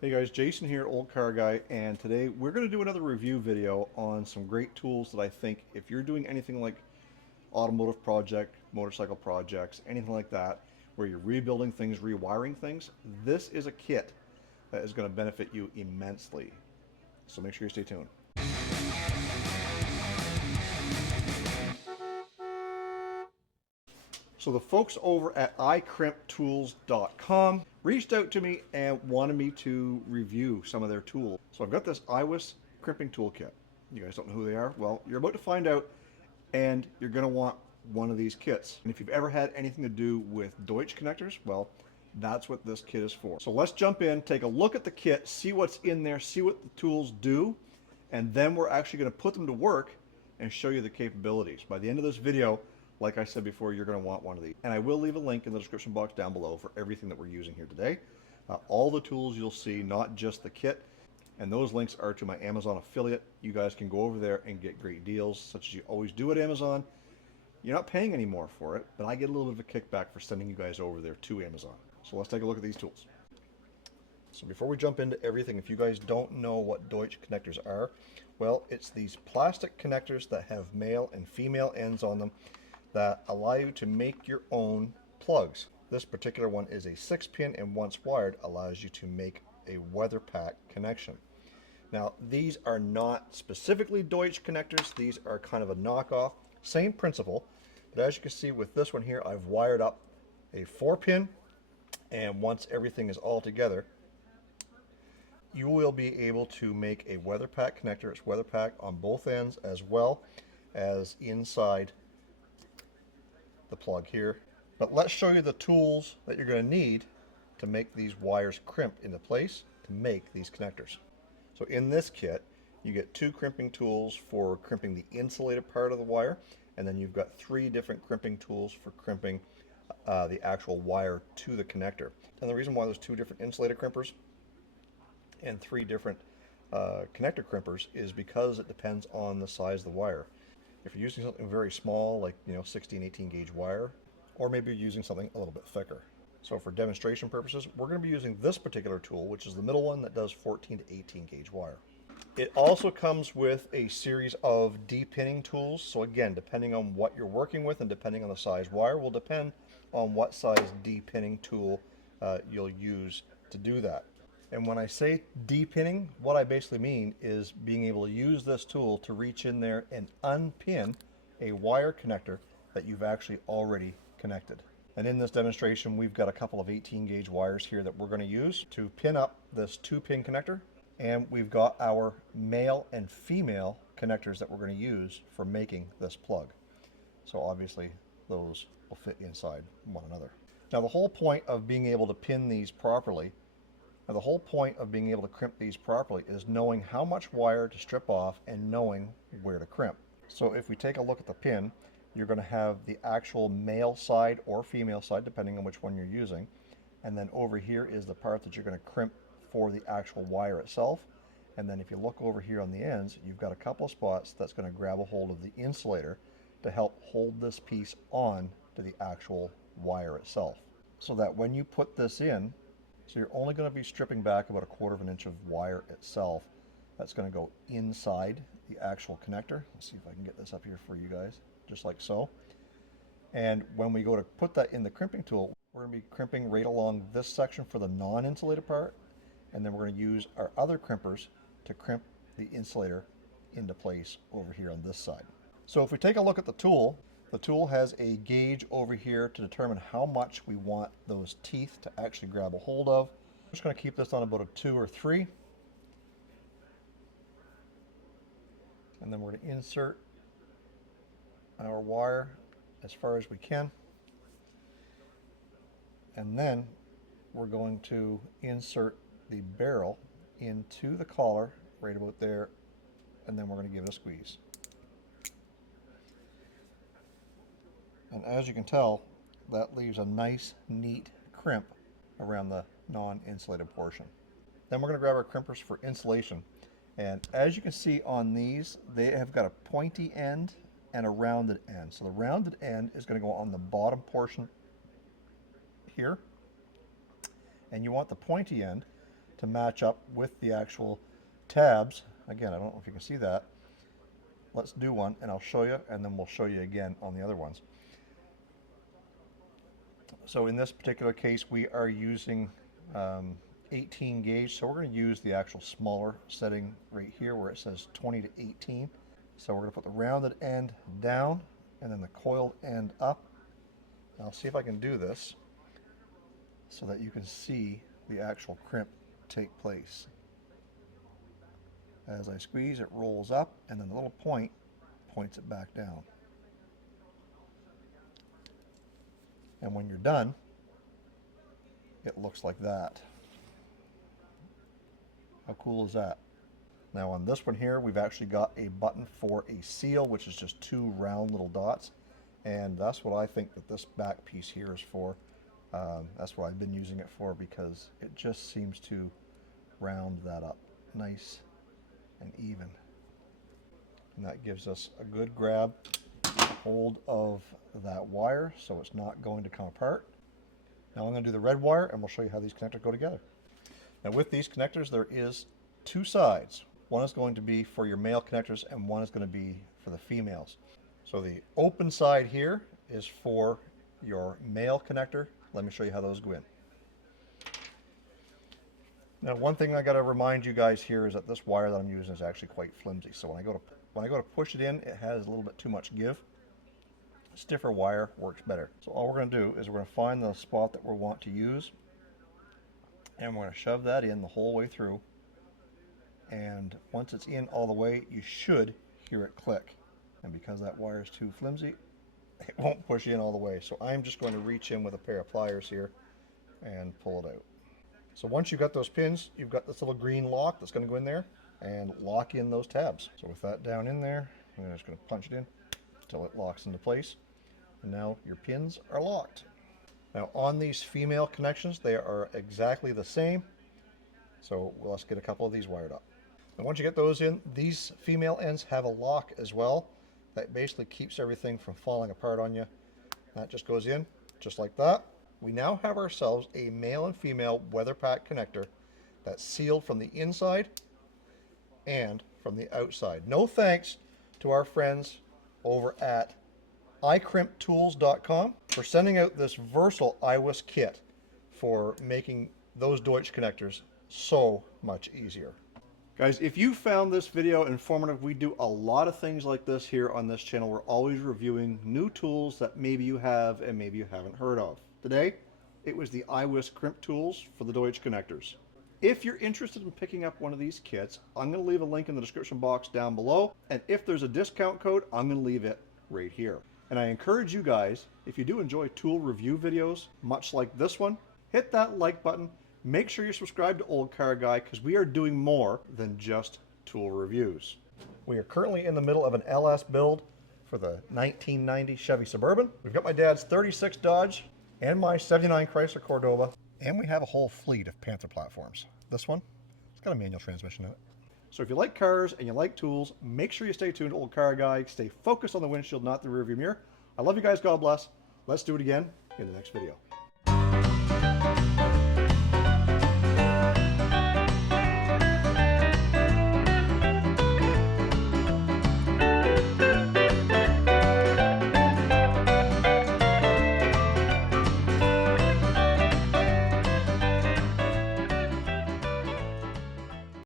Hey guys, Jason here, Olde Carr Guy, and today we're going to do another review video on some great tools that I think if you're doing anything like automotive project, motorcycle projects, anything like that, where you're rebuilding things, rewiring things, this is a kit that is going to benefit you immensely. So make sure you stay tuned. So the folks over at icrimptools.com reached out to me and wanted me to review some of their tools. So I've got this Iwiss crimping toolkit. You guys don't know who they are? Well, you're about to find out, and you're going to want one of these kits. And if you've ever had anything to do with Deutsch connectors, well, that's what this kit is for. So let's jump in, take a look at the kit, see what's in there, see what the tools do, and then we're actually going to put them to work and show you the capabilities. By the end of this video, like I said before, you're going to want one of these. And I will leave a link in the description box down below for everything that we're using here today. All the tools you'll see, not just the kit. And those links are to my Amazon affiliate. You guys can go over there and get great deals, such as you always do at Amazon. You're not paying any more for it, but I get a little bit of a kickback for sending you guys over there to Amazon. So let's take a look at these tools. So before we jump into everything, if you guys don't know what Deutsch connectors are, well, it's these plastic connectors that have male and female ends on them that allow you to make your own plugs. This particular one is a 6-pin, and once wired allows you to make a weather pack connection. Now these are not specifically Deutsch connectors, these are kind of a knockoff, same principle, but as you can see with this one here, I've wired up a 4-pin, and once everything is all together, you will be able to make a weather pack connector. It's weather pack on both ends as well as inside the plug here. But let's show you the tools that you're going to need to make these wires crimp into place to make these connectors. So in this kit, you get 2 crimping tools for crimping the insulated part of the wire, and then you've got 3 different crimping tools for crimping the actual wire to the connector. And the reason why there's 2 different insulated crimpers and 3 different connector crimpers is because it depends on the size of the wire. If you're using something very small, like 16, 18 gauge wire, or maybe you're using something a little bit thicker. So for demonstration purposes, we're going to be using this particular tool, which is the middle one that does 14 to 18 gauge wire. It also comes with a series of de-pinning tools. So again, depending on what you're working with and depending on the size wire will depend on what size de-pinning tool you'll use to do that. And when I say de-pinning, what I basically mean is being able to use this tool to reach in there and unpin a wire connector that you've actually already connected. And in this demonstration, we've got a couple of 18 gauge wires here that we're going to use to pin up this 2-pin connector. And we've got our male and female connectors that we're going to use for making this plug. So obviously those will fit inside one another. Now the whole point of being able to pin these properly, now the whole point of being able to crimp these properly is knowing how much wire to strip off and knowing where to crimp. So if we take a look at the pin, you're going to have the actual male side or female side, depending on which one you're using. And then over here is the part that you're going to crimp for the actual wire itself. And then if you look over here on the ends, you've got a couple of spots that's going to grab a hold of the insulator to help hold this piece on to the actual wire itself. So that when you put this in, so you're only going to be stripping back about 1/4 inch of wire itself. That's going to go inside the actual connector. Let's see if I can get this up here for you guys, just like so. And when we go to put that in the crimping tool, we're going to be crimping right along this section for the non-insulated part, and then we're going to use our other crimpers to crimp the insulator into place over here on this side. So if we take a look at the tool has a gauge over here to determine how much we want those teeth to actually grab a hold of. I'm just going to keep this on about a 2 or 3. And then we're going to insert our wire as far as we can. And then we're going to insert the barrel into the collar right about there, and then we're going to give it a squeeze. And as you can tell, that leaves a nice, neat crimp around the non-insulated portion. Then we're going to grab our crimpers for insulation. And as you can see on these, they have got a pointy end and a rounded end. So the rounded end is going to go on the bottom portion here. And you want the pointy end to match up with the actual tabs. Again, I don't know if you can see that. Let's do one and I'll show you, and then we'll show you again on the other ones. So in this particular case, we are using 18 gauge, so we're going to use the actual smaller setting right here where it says 20 to 18. So we're going to put the rounded end down and then the coiled end up. I'll see if I can do this so that you can see the actual crimp take place. As I squeeze, it rolls up, and then the little point points it back down. And when you're done, it looks like that. How cool is that? Now on this one here, we've actually got a button for a seal, which is just two round little dots. And that's what I think that this back piece here is for. That's what I've been using it for, because it just seems to round that up nice and even. And that gives us a good grab hold of that wire so it's not going to come apart. Now I'm going to do the red wire and we'll show you how these connectors go together. Now with these connectors there is two sides. One is going to be for your male connectors and one is going to be for the females. So the open side here is for your male connector. Let me show you how those go in. Now one thing I got to remind you guys here is that this wire that I'm using is actually quite flimsy. So when I go to push it in, it has a little bit too much give. Stiffer wire works better. So all we're going to do is we're going to find the spot that we want to use, and we're going to shove that in the whole way through. And once it's in all the way, you should hear it click. And because that wire is too flimsy, it won't push in all the way. So I'm just going to reach in with a pair of pliers here and pull it out. So once you've got those pins, you've got this little green lock that's going to go in there and lock in those tabs. So with that down in there, I'm just going to punch it in until it locks into place. And now your pins are locked. Now on these female connections, they are exactly the same. So let's get a couple of these wired up. And once you get those in, these female ends have a lock as well that basically keeps everything from falling apart on you. That just goes in just like that. We now have ourselves a male and female weather pack connector that's sealed from the inside and from the outside. No thanks to our friends over at iCrimpTools.com for sending out this versatile Iwiss kit for making those Deutsch connectors so much easier. Guys, if you found this video informative, we do a lot of things like this here on this channel. We're always reviewing new tools that maybe you have and maybe you haven't heard of. Today, it was the Iwiss crimp tools for the Deutsch connectors. If you're interested in picking up one of these kits, I'm going to leave a link in the description box down below. And if there's a discount code, I'm going to leave it right here. And I encourage you guys, if you do enjoy tool review videos, much like this one, hit that like button. Make sure you're subscribed to Olde Carr Guy, because we are doing more than just tool reviews. We are currently in the middle of an LS build for the 1990 Chevy Suburban. We've got my dad's 36 Dodge and my 79 Chrysler Cordova, and we have a whole fleet of Panther platforms. This one, it's got a manual transmission in it. So if you like cars and you like tools, make sure you stay tuned to Olde Carr Guy. Stay focused on the windshield, not the rearview mirror. I love you guys. God bless. Let's do it again in the next video.